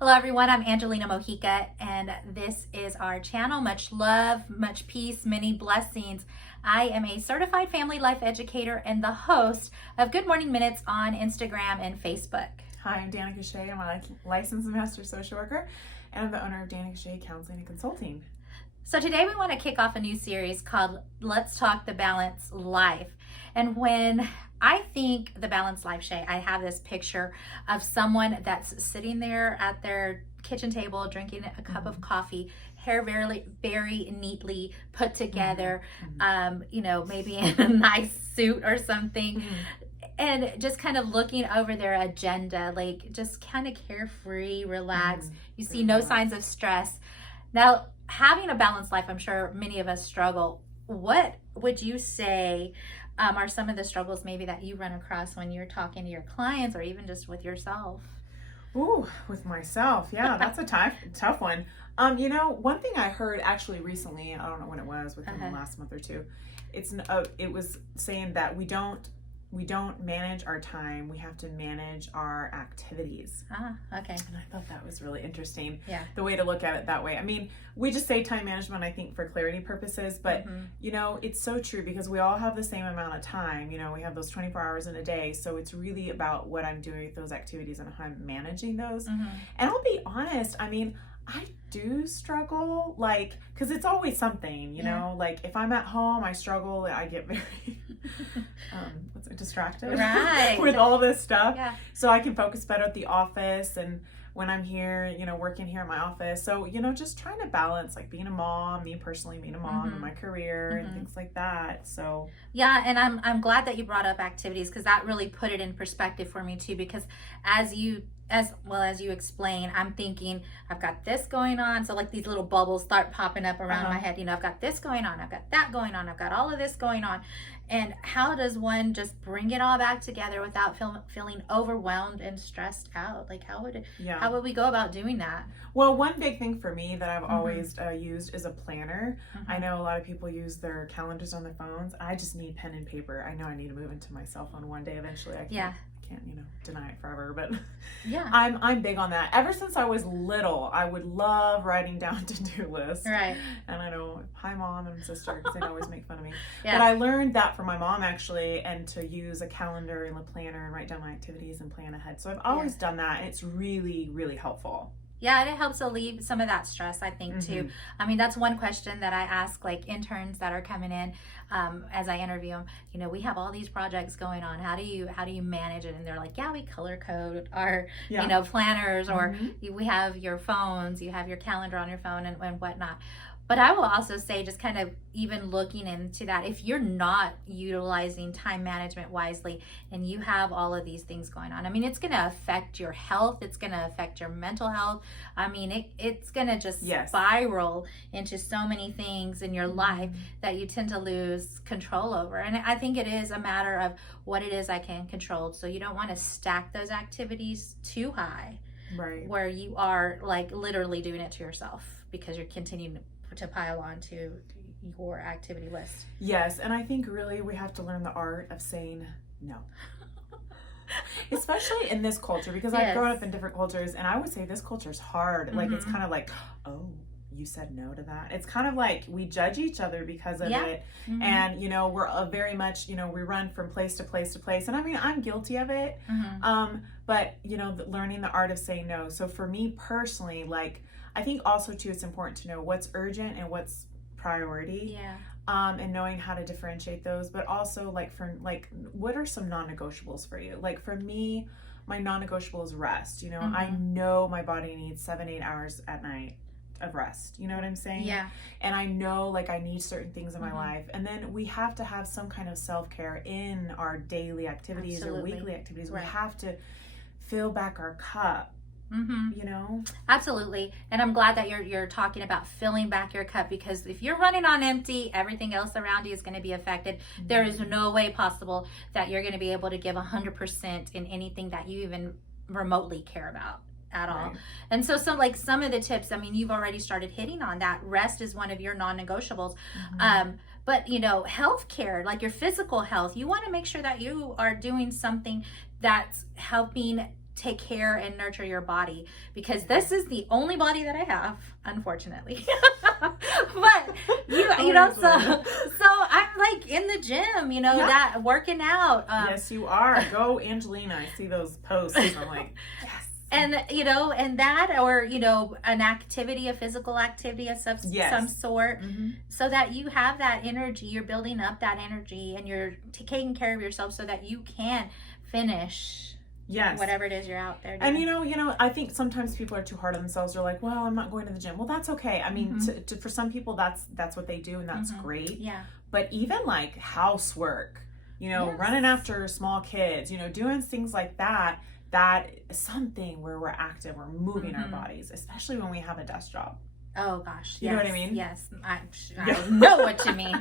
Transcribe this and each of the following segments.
Hello everyone, I'm Angelina Mojica and this is our channel. Much love, much peace, many blessings. I am a certified family life educator and the host of Good Morning Minutes on Instagram and Facebook. Hi, I'm Danica Shea. I'm a licensed master social worker and I'm the owner of Danica Shea Counseling and Consulting. So today we want to kick off a new series called Let's Talk the Balanced Life. And when I think the balanced life, Shay, I have this picture of someone that's sitting there at their kitchen table drinking a cup of coffee, hair very neatly put together, maybe in a nice suit or something. And just kind of looking over their agenda, like just kind of carefree, relaxed. You see no signs of stress. Now, having a balanced life, I'm sure many of us struggle. What would you say are some of the struggles maybe that you run across when you're talking to your clients or even just with yourself? Ooh, with myself. Yeah, that's a tough one. One thing I heard actually recently, I don't know when it was, within the last month or two, it was saying that we don't manage our time, we have to manage our activities. Okay. And I thought that was really interesting. Yeah. The way to look at it that way. I mean, we just say time management, I think, for clarity purposes, but it's so true because we all have the same amount of time. We have those 24 hours in a day. So it's really about what I'm doing with those activities and how I'm managing those. And I'll be honest, I mean, I do struggle, because it's always something, like if I'm at home, I struggle, I get very distracted with all this stuff. Yeah. So I can focus better at the office and when I'm here, working here at my office. So, just trying to balance being a mom, me personally being a mom and my career and things like that. So yeah, and I'm glad that you brought up activities because that really put it in perspective for me too, because as you explain, I'm thinking I've got this going on. So these little bubbles start popping up around my head. I've got this going on. I've got that going on. I've got all of this going on. And how does one just bring it all back together without feeling overwhelmed and stressed out? How would we go about doing that? Well, one big thing for me that I've always used is a planner. I know a lot of people use their calendars on their phones. I just need pen and paper. I know I need to move into my cell phone one day eventually. I can't deny it forever, but yeah, I'm big on that. Ever since I was little, I would love writing down to-do lists. Right. And I know, hi mom and sister, because they always make fun of me. Yeah. But I learned that from my mom actually, and to use a calendar and a planner and write down my activities and plan ahead. So I've always done that, and it's really, really helpful. Yeah, and it helps alleviate some of that stress, I think, too. I mean, that's one question that I ask, interns that are coming in as I interview them. We have all these projects going on. How do you manage it? And they're like, yeah, we color code our, planners, or we have your phones, you have your calendar on your phone and whatnot. But I will also say, just kind of even looking into that, if you're not utilizing time management wisely and you have all of these things going on, I mean, it's going to affect your health. It's going to affect your mental health. I mean, it's going to just spiral into so many things in your life that you tend to lose control over. And I think it is a matter of what it is I can control. So you don't want to stack those activities too high, right? Where you are literally doing it to yourself because you're continuing to pile on to your activity list. Yes, and I think really we have to learn the art of saying no. Especially in this culture, because I've grown up in different cultures, and I would say this culture is hard. It's kind of oh, you said no to that. It's kind of we judge each other because of it. And, we're very much, we run from place to place to place. And I mean, I'm guilty of it. But, learning the art of saying no. So for me personally, I think also too, it's important to know what's urgent and what's priority. Yeah. And knowing how to differentiate those, but also what are some non-negotiables for you? For me, my non-negotiable is rest. I know my body needs 7-8 hours at night of rest. You know what I'm saying? Yeah. And I know I need certain things in my life. And then we have to have some kind of self-care in our daily activities or weekly activities. Right. We have to fill back our cup. Absolutely. And I'm glad that you're talking about filling back your cup, because if you're running on empty, everything else around you is going to be affected. There is no way possible that you're going to be able to give 100% in anything that you even remotely care about at all. And so some of the tips, I mean, you've already started hitting on that. Rest is one of your non-negotiables. But health care, your physical health, you want to make sure that you are doing something that's helping take care and nurture your body, because this is the only body that I have, unfortunately. But you know, so I'm like in the gym, you know, that working out. Yes, you are. Go, Angelina. I see those posts. I'm like, yes. And, you know, and that, or, you know, an activity, a physical activity of some sort, so that you have that energy, you're building up that energy, and you're taking care of yourself so that you can finish whatever it is you're out there doing. And, you know, I think sometimes people are too hard on themselves. They're like, well, I'm not going to the gym. Well, that's okay. I mean, for some people, that's what they do, and that's great. Yeah. But even like housework, you know, running after small kids, you know, doing things like that, that is something where we're active, we're moving our bodies, especially when we have a desk job. Oh gosh, you know what I mean? Yes, I know what you mean.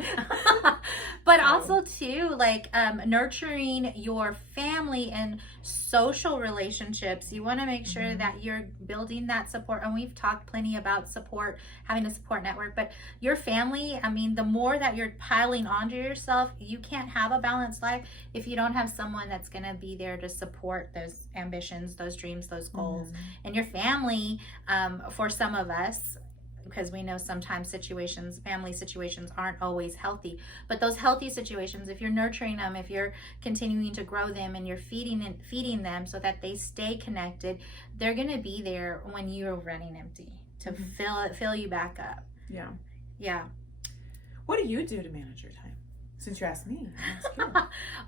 But also too, like nurturing your family and social relationships. You want to make sure that you're building that support. And we've talked plenty about support, having a support network. But your family, I mean, the more that you're piling onto yourself, you can't have a balanced life if you don't have someone that's going to be there to support those ambitions, those dreams, those goals. And your family, for some of us, because we know sometimes family situations aren't always healthy, but those healthy situations, if you're nurturing them, if you're continuing to grow them, and you're feeding them so that they stay connected, they're going to be there when you're running empty to fill you back up. Yeah. What do you do to manage your time? Since you asked me,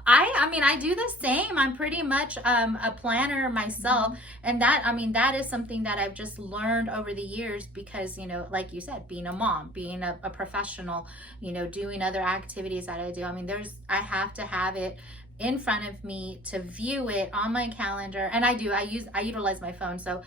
I mean, I do the same. I'm pretty much a planner myself. And that is something that I've just learned over the years, because, you know, like you said, being a mom, being a professional, you know, doing other activities that I do. I mean, I have to have it in front of me to view it on my calendar. And I utilize my phone. So,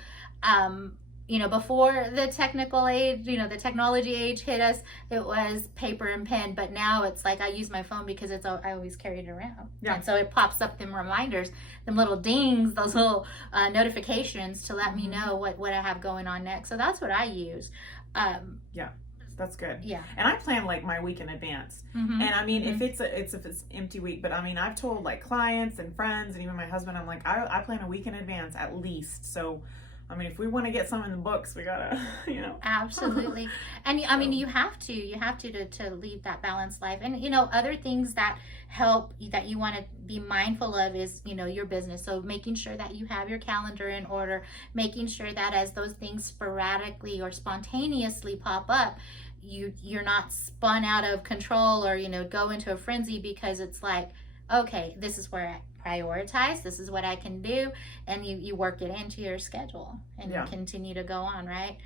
you know, before the technical age, you know, the technology age hit us, it was paper and pen. But now it's like I use my phone because I always carry it around. And so it pops up them reminders, them little dings, those little notifications to let me know what I have going on next. So that's what I use. That's good. Yeah. And I plan like my week in advance. And I mean, if it's empty week, but I mean, I've told like clients and friends and even my husband, I'm like, I plan a week in advance at least. So I mean, if we want to get some in the books, we gotta, you know. Absolutely. And I mean, you have to lead that balanced life. And, you know, other things that help, that you want to be mindful of is, you know, your business. So making sure that you have your calendar in order, making sure that as those things sporadically or spontaneously pop up, you're not spun out of control, or, you know, go into a frenzy, because it's like, okay, this is where I prioritize, this is what I can do, and you work it into your schedule, and you continue to go on, right?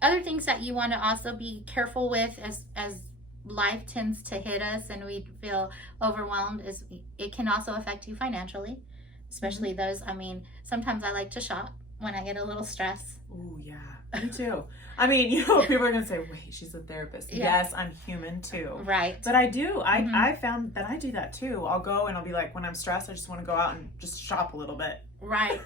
Other things that you want to also be careful with as life tends to hit us and we feel overwhelmed is it can also affect you financially, especially those, I mean, sometimes I like to shop when I get a little stressed. Oh yeah, me too. I mean, you know, people are gonna say, "Wait, she's a therapist." Yes, I'm human too. Right. But I do. I found that I do that too. I'll go and I'll be like, when I'm stressed, I just want to go out and just shop a little bit. Right.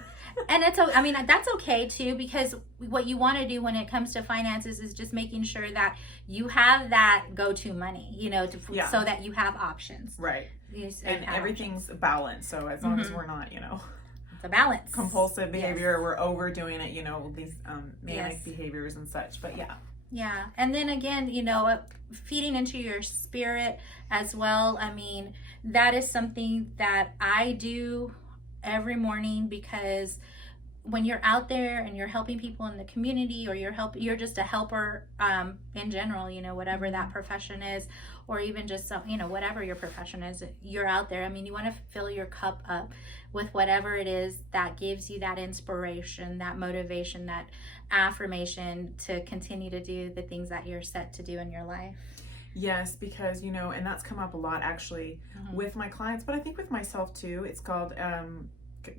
And I mean, that's okay too, because what you want to do when it comes to finances is just making sure that you have that go-to money, you know, so that you have options. Right. And everything's balanced. So as long as we're not, you know, the balance, compulsive behavior, we're overdoing it, you know, these manic behaviors and such. But yeah, and then again, you know, feeding into your spirit as well. I mean, that is something that I do every morning, because when you're out there and you're helping people in the community, or you're just a helper in general, you know, whatever that profession is, or even just you know, whatever your profession is, you're out there. I mean, you want to fill your cup up with whatever it is that gives you that inspiration, that motivation, that affirmation to continue to do the things that you're set to do in your life. Yes, because, you know, and that's come up a lot actually with my clients, but I think with myself too. It's called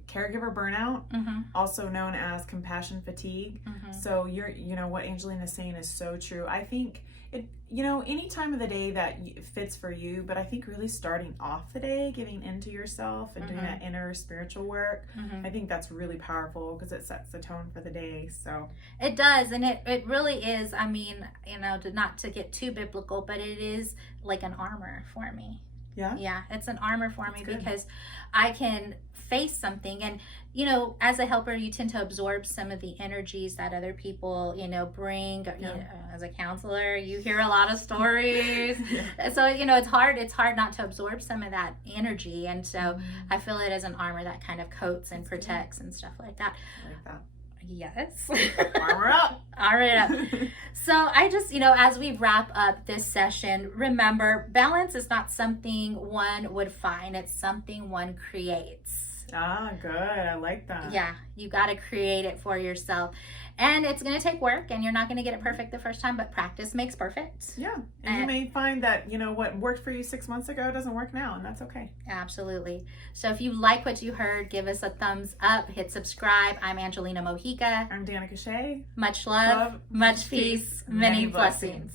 caregiver burnout, also known as compassion fatigue. So you know, what Angelina's saying is so true. I think it, you know, any time of the day that fits for you, but I think really starting off the day, giving into yourself and doing that inner spiritual work, I think that's really powerful, because it sets the tone for the day. So it does, and it really is. I mean, you know, not to get too biblical, but it is like an armor for me. Yeah, it's an armor for me, because I can face something. And, you know, as a helper, you tend to absorb some of the energies that other people, you know, bring. You know, as a counselor, you hear a lot of stories. So, you know, it's hard not to absorb some of that energy. And so I feel it as an armor that kind of coats and protects and stuff like that. I like that. Yes. Armor up. Armor up. So I just, you know, as we wrap up this session, remember, balance is not something one would find. It's something one creates. Ah, good. I like that. Yeah, you got to create it for yourself. And it's going to take work, and you're not going to get it perfect the first time, but practice makes perfect. Yeah. And you may find that, you know, what worked for you 6 months ago doesn't work now, and that's okay. Absolutely. So if you like what you heard, give us a thumbs up, hit subscribe. I'm Angelina Mojica. I'm Danica Shea. Much love, much peace, many blessings.